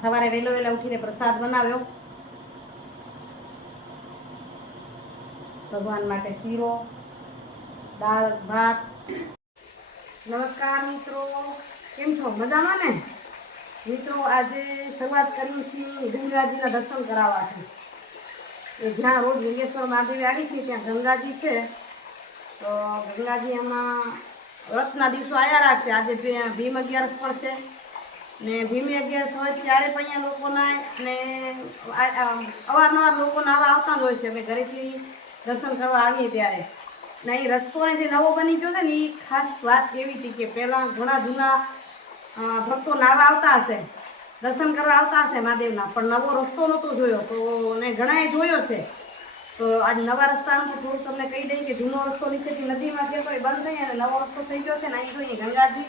સવારે વહેલો વહેલા ઉઠીને પ્રસાદ બનાવ્યો. ભગવાન માટે શીરો, દાળ, ભાત. નમસ્કાર મિત્રો, કેમ છો? મજામાં ને? મિત્રો, આજે શરૂઆત કરી છીએ ગંગાજીના દર્શન કરાવવાથી. એ જ્યાં રોજ લિંગેશ્વર મહાદેવી આવી છે, ત્યાં ગંગાજી છે. તો ગંગાજી એમાં વ્રતના દિવસો આવ્યા રાખશે આજે ભીમ અગિયારસ પણ છે. ને ભીમે અગિયારસ હોય ત્યારે પણ અહીંયા લોકોના ને અવારનવાર લોકોના આવા આવતા જ હોય છે. અમે ઘરેથી દર્શન કરવા આવીએ ત્યારે. ને એ રસ્તો ને જે નવો બની ગયો છે ને એ ખાસ વાત એવી હતી કે પહેલાં ઘણા જૂના ભક્તો નાવા આવતા હશે, દર્શન કરવા આવતા હશે મહાદેવના, પણ નવો રસ્તો નહોતો જોયો. તો ને ઘણાએ જોયો છે. તો આજ નવા રસ્તાનું થોડું તમને કહી દઈએ કે જૂનો રસ્તો નીચેથી નદીમાં ગયો તો એ બંધ થઈ અને નવો રસ્તો થઈ ગયો છે ને, અહીં જોઈએ ગંગાજી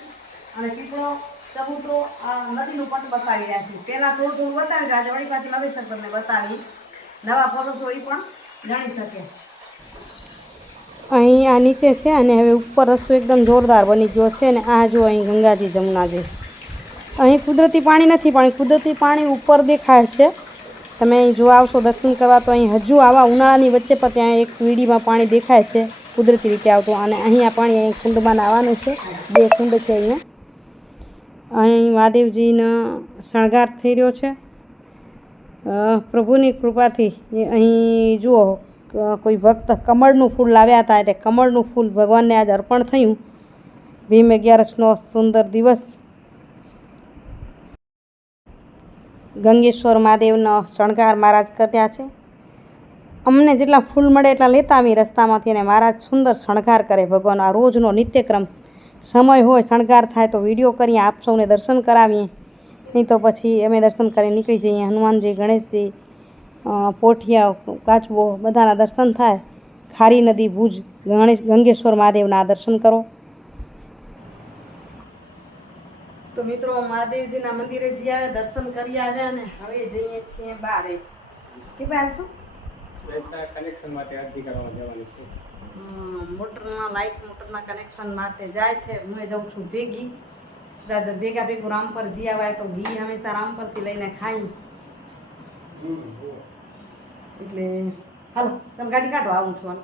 અને પીપળો ચબૂતરો આ નદીનું પણ બતાવી રહ્યા છે. પહેલાં થોડું થોડું બતાવ્યું આજે વળી પાછી નવેસર તમને બતાવી. નવા પુરુષો એ પણ જાણી શકે. અહીં આ નીચે છે અને હવે ઉપર રસ્તો એકદમ જોરદાર બની ગયો છે અને આ જો અહીં ગંગાજી જમુનાજી અહીં કુદરતી પાણી નથી, પણ કુદરતી પાણી ઉપર દેખાય છે. તમે અહીં જો આવશો દર્શન કરવા તો અહીં હજુ આવા ઉનાળાની વચ્ચે પણ ત્યાં એક વીડીમાં પાણી દેખાય છે. કુદરતી રીતે આવતું. અને અહીંયા પાણી અહીં કુંડમાં આવવાનું છે. બે કુંડ છે અહીંયા. અહીં મહાદેવજીનો શણગાર થઈ રહ્યો છે. પ્રભુની કૃપાથી અહીં જુઓ કોઈ ભક્ત કમળનું ફૂલ લાવ્યા હતા એટલે કમળનું ફૂલ ભગવાનને આજ અર્પણ થયું. ભીમ અગિયારસનો સુંદર દિવસ. ગંગેશ્વર મહાદેવનો શણગાર મહારાજ કર્યા છે. અમને જેટલા ફૂલ મળે એટલા લેતા આવી રસ્તામાંથી અને મહારાજ સુંદર શણગાર કરે. ભગવાન આ રોજનો નિત્યક્રમ સમય હોય શણગાર થાય તો વીડિયો કરીએ આપ સૌને દર્શન કરાવીએ. નહીં તો પછી અમે દર્શન કરી નીકળી જઈએ. હનુમાનજી ગણેશજી પોઠિયા કાચબો બધાના દર્શન થાય. ખારી નદી ભુજ ગણેશ ગંગેશ્વર મહાદેવના દર્શન કરો. તો મિત્રો મહાદેવજીના મંદિરે જઈ આવે દર્શન કરી આવ્યા અને હવે જઈએ છીએ બારે. કે શું? કનેક્શન માટે અરજી કરવા જવાની છે. મોટરના લાઇટ મોટરના કનેક્શન માટે જાય છે. હું જાઉં છું ભેગી. દાદા ભેગા ભેગું રામપર જી આવાય તો ઘી હંમેશા રામપરથી લઈને ખાઈ. એટલે, હાલો, તમે ગાડી કાઢો, આવું છું.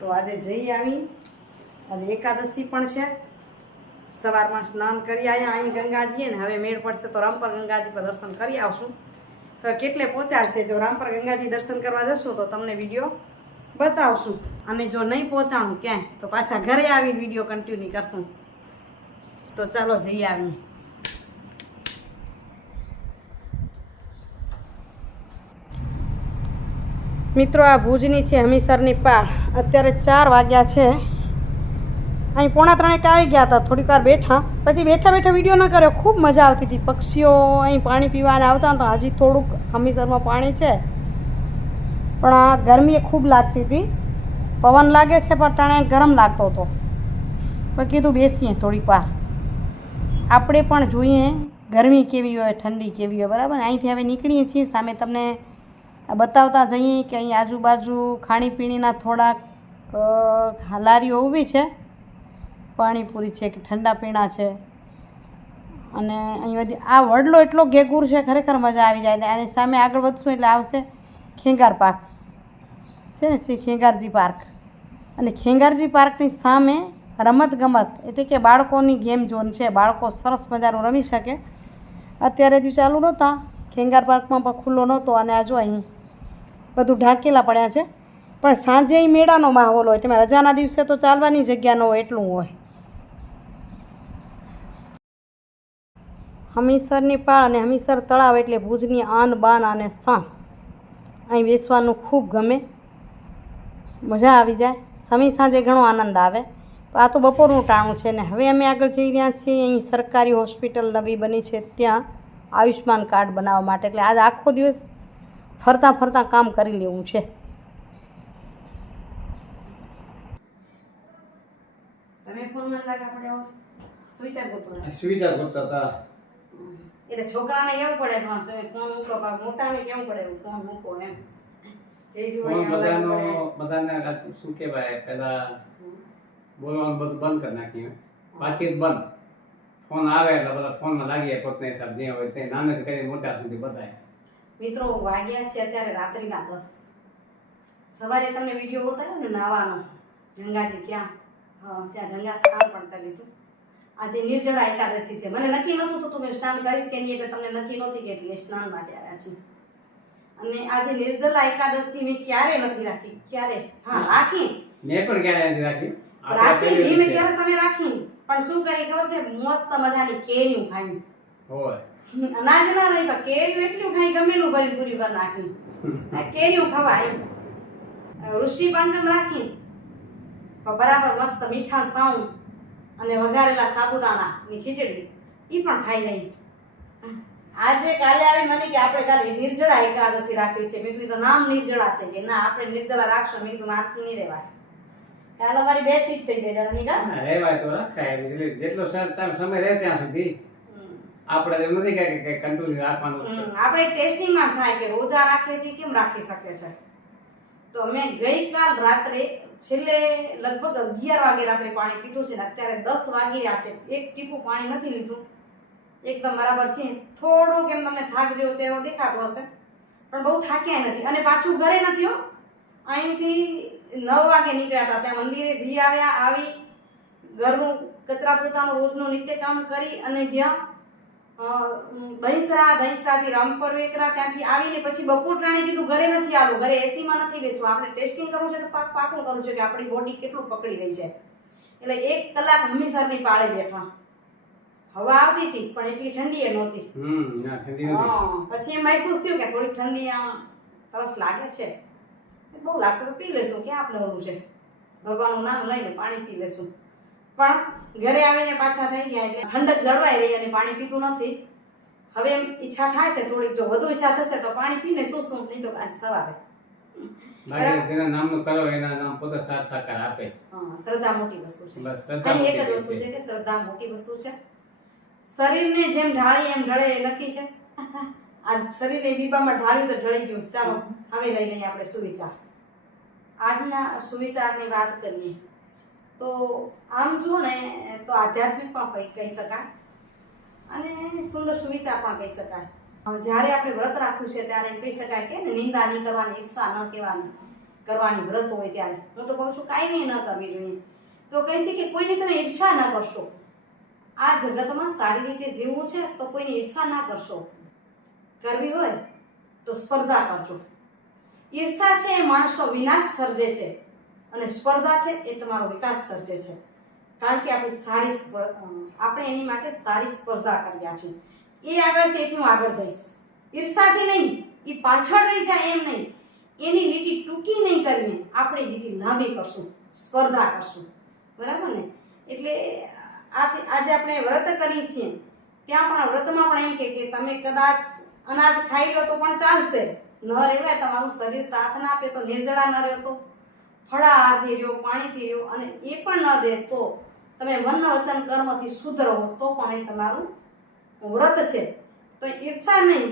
તો આજે જઈ આવી. આજે એકાદશી પણ છે. સવારમાં સ્નાન કરી આવ્યા અહીં ગંગાજીએ ને હવે મેળ પડશે તો રામપર ગંગાજી પર દર્શન કરી આવશું. તો કેટલે પહોંચાડશે જો રામપર ગંગાજી દર્શન કરવા જશો તો તમને વીડિયો બતાવશું. અને જો નહીં પહોંચાણું ક્યાંય, તો પાછા ઘરે આવી વીડિયો કન્ટિન્યુ કરશું. તો ચાલો જઈ આવીએ. મિત્રો, આ ભુજની છે હમીસરની પાળ. અત્યારે ચાર વાગ્યા છે. અહીં પોણા ત્રણેક આવી ગયા હતા, થોડીક વાર બેઠા. પછી બેઠા બેઠા વીડિયો ન કર્યો. ખૂબ મજા આવતી હતી. પક્ષીઓ અહીં પાણી પીવાને આવતા હતા. હજી થોડુંક હમીસરમાં પાણી છે. પણ આ ગરમી ખૂબ લાગતી હતી. પવન લાગે છે, પણ ટાણે ગરમ લાગતો હતો. પણ કીધું બેસીએ થોડીક વાર. આપણે પણ જોઈએ ગરમી કેવી હોય, ઠંડી કેવી હોય, બરાબર? અહીંથી હવે નીકળીએ છીએ. સામે તમને બતાવતા જઈએ કે અહીં આજુબાજુ ખાણીપીણીના થોડાક લારીઓ ઊભી છે. પાણીપુરી છે કે ઠંડા પીણા છે. અને અહીં બધી, આ વડલો એટલો ઘેગુર છે, ખરેખર મજા આવી જાય અને સામે આગળ વધશું એટલે આવશે. ખેંગાર પાર્ક. છે ને, શ્રી ખેંગારજી પાર્ક. અને ખેંગારજી પાર્કની સામે રમતગમત એટલે કે બાળકોની ગેમ ઝોન છે. બાળકો સરસ મજાનું રમી શકે. અત્યારે હજી ચાલુ નહોતા. ખેંગાર પાર્કમાં પણ ખુલ્લો નહોતો અને આ જો અહીં બધું ઢાંકેલા પડ્યા છે. પણ સાંજે અહીં મેળાનો માહોલ હોય. તેમાં રજાના દિવસે તો ચાલવાની જગ્યા ન હોય, એટલું હોય. હમીસરની પાળ અને હમીસર તળાવ એટલે ભુજની આન બાન અને શાન અહીં બેસવાનું ખૂબ ગમે. મજા આવી જાય. સમી સાંજે ઘણો આનંદ આવે. આ તો બપોરનું ટાણું છે ને હવે અમે આગળ જઈ રહ્યા છીએ. અહીં સરકારી હોસ્પિટલ નવી બની છે. ત્યાં આયુષ્માન કાર્ડ બનાવવા માટે. એટલે આજ આખો દિવસ ફરતા ફરતા કામ કરી લેવું છે. તમે ફોનમાં લાગે આપણે સુવિધા ગોતો સુવિધા ગોતતા હતા. એટલે છોકરાને એવું પડે કે ફોન મૂકો પણ મોટાને કેવું પડે ફોન મૂકો એમ. જે બધાનો બધાને શું કહેવાય? બોલવાનું બધું બંધ કરી નાખ્યું. વાતચીત બંધ. ફોન આવે એટલે બધા ફોનમાં લાગીએ પોતના હિસાબ હોય તે નાનેથી કરીને મોટા સુધી બધાય. મિત્રો વાગ્યા છે અત્યારે રાત્રિના દસ. સવારે તમને વીડિયો બતાવ્યો ને નાવાનો. ગંગાજી ક્યાં? ત્યાં ગંગા સ્નાન પણ કરી લીધું. આજે નિર્જળા એકાદશી છે. મને નક્કી નહોતું તો કે સ્નાન કરીશ કે નહીં એટલે તમને નક્કી નહોતી કે એટલે સ્નાન માટે આવ્યા છીએ અને આજે નિર્જળા એકાદશી મેં ક્યારે નથી રાખી? ક્યારે? હા રાખી. મેં પણ ક્યારે નથી રાખી? રાખી પહેલી મેં ક્યારે સમય રાખી? પણ શું કરી ખબર છે? મસ્ત મજાની કેરીયું ખાઈ. હોય. અનાજ ના રહી પણ કેરીઓ એટલું ખાઈ ગમેલું ભરી પૂરી કરી નાખી. કેરીયું ખવાય. ઋષિ પાંચમ રાખી. બરાબર મસ્ત મીઠા સાઉ અને વઘારેલા સાબુદાણા ની ખીચડી એ પણ ખાઈ લઈ. આજે કાલે આવી મને કે આપણે કાલે નિર્જળા એકાદશી રાખવી છે. મેં કીધું નામ નિર્જળા છે કે ના આપણે નિર્જળા રાખશું મેં કીધું મારથી નહીં રહેવાય કાલ અમારી બેસી જ થઈ ગઈ જણની કા? હા, રહેવાય તો રખાય જેટલો સમય રહે ત્યાં સુધી. આપણે એમ નથી કે કે કન્ટિન્યુ રાખવાનું આપણે ટેસ્ટિંગમાં થાય કે રોજા રાખે છે કેમ રાખી શકે છે તો મેં ગઈકાલ રાત્રે છેલ્લે લગભગ અગિયાર વાગે રાત્રે પાણી પીધું છે ને અત્યારે દસ વાગી રહ્યા છે. એક ટીપું પાણી નથી લીધું. એકદમ બરાબર છે. થોડુંક એમ તમને થાક જેવો તેવો દેખાતો હશે પણ બહુ થાક્યા નથી. અને પાછું ઘરે નથી હો. અહીંથી નવ વાગે નીકળ્યા હતા. ત્યાં મંદિરે જઈ આવ્યા આવી ઘરનું કચરા પોતાનું રોજનું નિત્ય કામ કરી અને અ, દહીસરા દહીસરાથી રામપર વેકરા ત્યાંથી આવીને પછી બપોર પ્રાણી કીધું ઘરે નથી આવું ઘરે એસીમાં નથી બેસવું. આપણે ટેસ્ટિંગ કરવું છે તો પાક પાકું કરવું છે કે આપણી બોડી કેટલું પકડી રહી છે. એટલે એક કલાક હંમેશાની પાળે બેઠા. હવા આવતી હતી પણ એટલી ઠંડી એ નહોતી. પછી એમ મહેસૂસ થયું કે થોડીક ઠંડી આમ તરસ લાગે છે. બહુ લાગશે તો પી લેશું ક્યાં આપણે ઓલું છે? ભગવાનનું નામ લઈને પાણી પી લેશું. પણ ઘરે આવીને પાછા થઈ ગયા એટલે ઠંડક જળવાઈ રહી અને પાણી પીતું નથી. હવે એમ ઈચ્છા થાય છે થોડીક જો વધુ ઈચ્છા થશે તો પાણી પીને શું શું નહીં તો આજ સવારે? બાકી નામનું કરો એના નામ પોતે સાથ સાકાર આપે શ્રદ્ધા મોટી વસ્તુ છે. અહીં એક જ વસ્તુ છે. છે. કે શ્રદ્ધા મોટી વસ્તુ છે. શરીરને જેમ ઢાળી એમ ઢળે એ નક્કી છે. આ શરીરને બીબામાં ઢાળ્યું તો ઢળી ગયું. ચાલો હવે લઈ લઈએ આપણે સુવિચાર. આજના સુવિચારની વાત કરીએ. તો આમ જુઓ ને, તો આધ્યાત્મિક પણ કહી શકાય. અને સુંદર સુવિચાર પણ કહી શકાય. જ્યારે આપણે વ્રત રાખ્યું છે, ત્યારે એમ કહી શકાય કે નિંદા નહીં કરવાની, ઈર્ષા ન કહેવાની, કરવાની વ્રત હોય ત્યારે. હું તો કહું છું, કાંઈ નહીં ન કરવી જોઈએ. તો કહે છે કે કોઈની તમે ઈર્ષા ન કરશો. આ જગતમાં સારી રીતે જીવવું છે, તો કોઈની ઈર્ષા ના કરશો. કરવી હોય, તો સ્પર્ધા કરજો. ઈર્ષા છે, એ માણસનો વિનાશ સર્જે છે. અને સ્પર્ધા છે એ તમારો વિકાસ સર્જે છે. કારણ કે આપણે સારી આપણે એની માટે સારી સ્પર્ધા કર્યા છે એ આગળ છે, એથી હું આગળ જઈશ. ઈર્ષાથી નહીં, એ પાછળ રહી જાય એમ નહીં. એની લીટી ટૂંકી નહીં કરીને આપણે લીટી લાંબી કરશું, સ્પર્ધા કરશું. બરાબર ને? એટલે આજે આપણે વ્રત કરીએ છીએ. ત્યાં પણ વ્રતમાં પણ એમ કે તમે કદાચ અનાજ ખાઈ લો તો પણ ચાલશે. ન રહેવાય તમારું શરીર સાથ ના આપે તો લેંજડા ન રહે તો ફળાહારથી રહ્યો પાણીથી રહ્યો અને એ પણ ન દે તો તમે મન વચન કર્મથી શુદ્ધ રહો તો પણ એ તમારું વ્રત છે. તો ઈચ્છા નહીં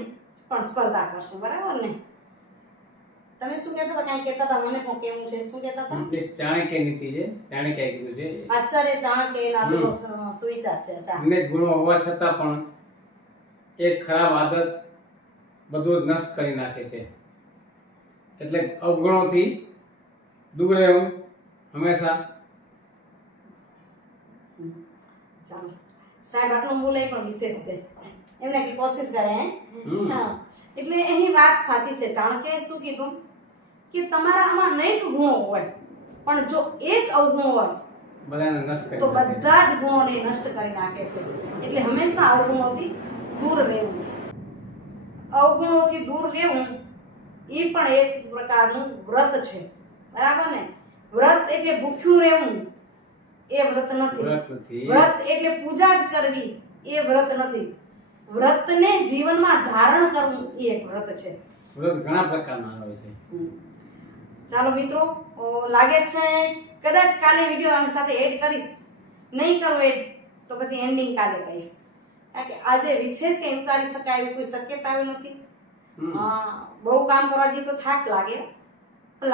પણ સ્પર્ધા કરશું બરાબર ને? તમે શું કહેતા હતા? કાંઈ કહેતા હતા? મને પણ કેવું છે? શું કહેતા હતા? ચાણક્ય નીતિ છે ચાણક્ય કીધું છે આચાર્ય ચાણક્ય એના હમ. સુવિચાર છે અનેક ગુણો હોવા છતાં પણ એક ખરાબ આદત બધું નષ્ટ કરી નાખે છે. એટલે અવગુણોથી દૂર રહેવું હંમેશા. ચાલો. સાહેબ આટલું બોલે પણ વિશેષ છે. એમને કે કોશિશ કરે હે? એટલે એની વાત સાચી છે. ચાણક્યએ શું કીધું? કે તમારામાં અનેક ગુણો હોય પણ જો એક અવગુણ હોય તો બધા જ ગુણોને નષ્ટ કરી નાખે છે. એટલે હંમેશા અવગુણોથી દૂર રહેવું. અવગુણોથી દૂર રહેવું એ પણ એક પ્રકારનું વ્રત છે. બરાબર ને? વ્રત એટલે ભૂખ્યું રહેવું એ વ્રત નથી. વ્રત એટલે પૂજા જ કરવી એ વ્રત નથી. વ્રતને જીવનમાં ધારણ કરવું એ એક વ્રત છે. વ્રત ઘણા પ્રકારના આવે છે. ચાલો મિત્રો લાગે છે કદાચ કાલે વીડિયો આની સાથે એડ કરીશ. નહીં કરું એડ તો પછી એન્ડિંગ કાલે કહીશ. કારણ કે આજે વિશેષ કંઈ ઉતારી શકાય એવી કોઈ શક્યતા આવી નથી. બહુ કામ કરવા જઈએ તો થાક લાગે.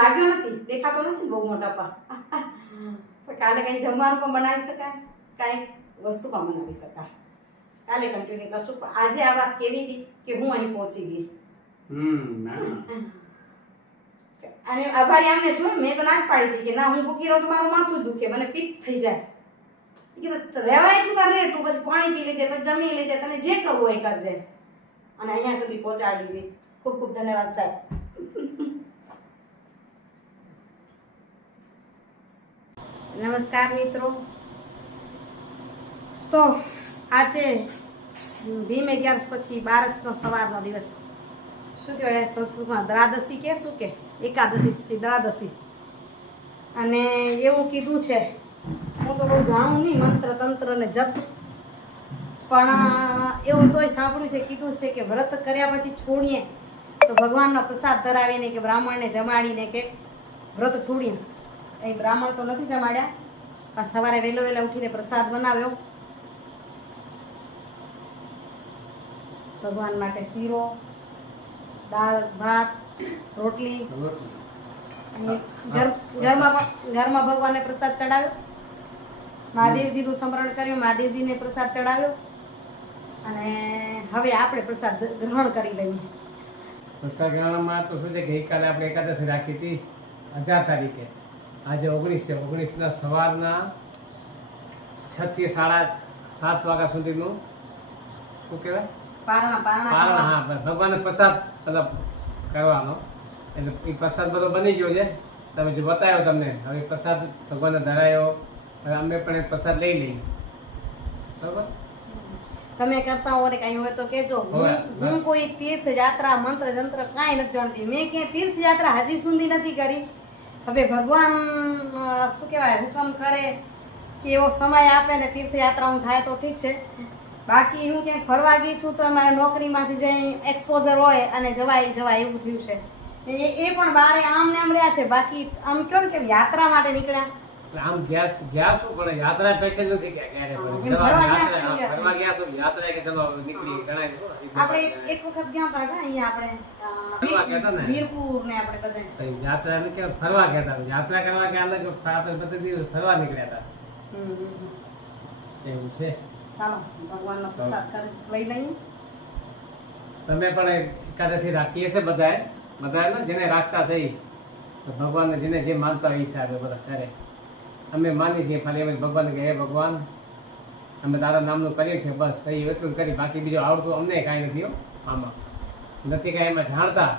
લાગ્યો નથી. દેખાતો નથી બહુ મોટા પર કાલે કંઈ જમવાનું પણ બનાવી શકાય? કાંઈક વસ્તુ પણ બનાવી શકાય. કાલે કન્ટિન્યુ કરશું. પણ આજે આ વાત કેવી હતી કે હું અહીં પહોંચી ગઈ. અને આભારી આમને છું મેં તો ના જ પાડી હતી કે ના હું ભૂખી રહું તો મારું માથું દુખે મને પિત્ત થઈ જાય. કીધું રહેવાય તું તાર રહે તું પછી પાણી પી લેજે પછી જમી લેજે તને જે કરવું હોય કરજે. અને અહીંયા સુધી પહોંચાડી દીધી. ખૂબ ખૂબ ધન્યવાદ સાહેબ. નમસ્કાર મિત્રો. તો આજે ભીમ અગિયારસ પછી બારસનો સવારનો દિવસ. શું કહેવાય? સંસ્કૃતમાં દ્રાદશી કે શું કે? એકાદશી પછી દ્રાદશી. અને એવું કીધું છે, હું તો બહુ જાણું નહીં મંત્ર, તંત્ર ને જપ. પણ એવું તોય સાંભળ્યું છે, કીધું છે કે વ્રત કર્યા પછી છોડીએ. તો ભગવાનનો પ્રસાદ ધરાવીને કે બ્રાહ્મણને જમાડીને કે વ્રત છોડીએ. એ બ્રાહ્મણ તો નથી જમાડ્યા. પણ સવારે વહેલો વહેલા ઉઠીને પ્રસાદ બનાવ્યો. ભગવાન માટે શીરો, દાળ, ભાત, રોટલી. ઘરમાં ઘરમાં ભગવાનને પ્રસાદ ચડાવ્યો. મહાદેવજીનું સ્મરણ કર્યું, મહાદેવજીને પ્રસાદ ચડાવ્યો. અને હવે આપણે પ્રસાદ ગ્રહણ કરી લઈએ. પ્રસાદ ગ્રહણમાં તો શું છે, ગઈકાલે આપણે એકાદશી રાખી હતી, અઢાર તારીખે. આજે ઓગણીસ છે. ઓગણીસના સવારના છથી સાડા સાત વાગ્યા સુધીનું શું કહેવાય? પારણા. હા ભગવાનને પ્રસાદ મતલબ કરવાનો. એટલે એ પ્રસાદ બધો બની ગયો છે. તમે જે બતાવ્યો તમને હવે પ્રસાદ ભગવાનને ધરાયો. હવે અમે પણ એ પ્રસાદ લઈ લઈએ. બરાબર? તમે કરતા હોય કઈ હોય તો કેજો હું હું. કોઈ તીર્થ યાત્રા મંત્ર જંત્ર કાંઈ નથી જાણતી. મેં ક્યાંય તીર્થ યાત્રા હજી સુધી નથી કરી. હવે ભગવાન શું કહેવાય, હુકમ કરે કે એવો સમય આપે ને તીર્થયાત્રાઓ થાય તો ઠીક છે. બાકી હું ક્યાંય ફરવા ગઈ છું તો અમારે નોકરીમાંથી જઈ એક્સપોઝર હોય અને જવાય જવાય એવું થયું છે. એ પણ બારે આમ ને આમ રહ્યા છે. બાકી આમ કહો ને કે યાત્રા માટે નીકળ્યા? આમ ગયા ગયા શું? પણ યાત્રા પૈસે નથી ફરવા ગયા? યાત્રા, શું? કે ચલો નીકળી ગણાય આપણે એક- વખત ગયા હતા અહીંયા આપણે અ, ફરવા ગયા હતા ને? વીરપુર ને આપણે બધા યાત્રા ને કેમ? ફરવા ગયા હતા યાત્રા કરવા ગયા હતા આપણે બધા દિવસ ફરવા નીકળ્યા હતા હમ, હમ, હમ. એવું છે? ચાલો ભગવાનનો પ્રસાદ લઈ લઈએ. તમે પણ એકાદશી રાખીએ છે બધાએ બધાએ ને જેને રાખતા થઈ ભગવાન ભગવાનને જેને જે માનતા હોય એ હિસાબે બધા કરે અમે માની છીએ, ખાલી અમે ભગવાન કે હે ભગવાન, અમે તારા નામનું કરીએ છીએ, બસ, એ એટલું કરી, બાકી બીજું આવડતું અમને કાંઈ નથી આમાં. નથી કાંઈ એમાં જાણતા.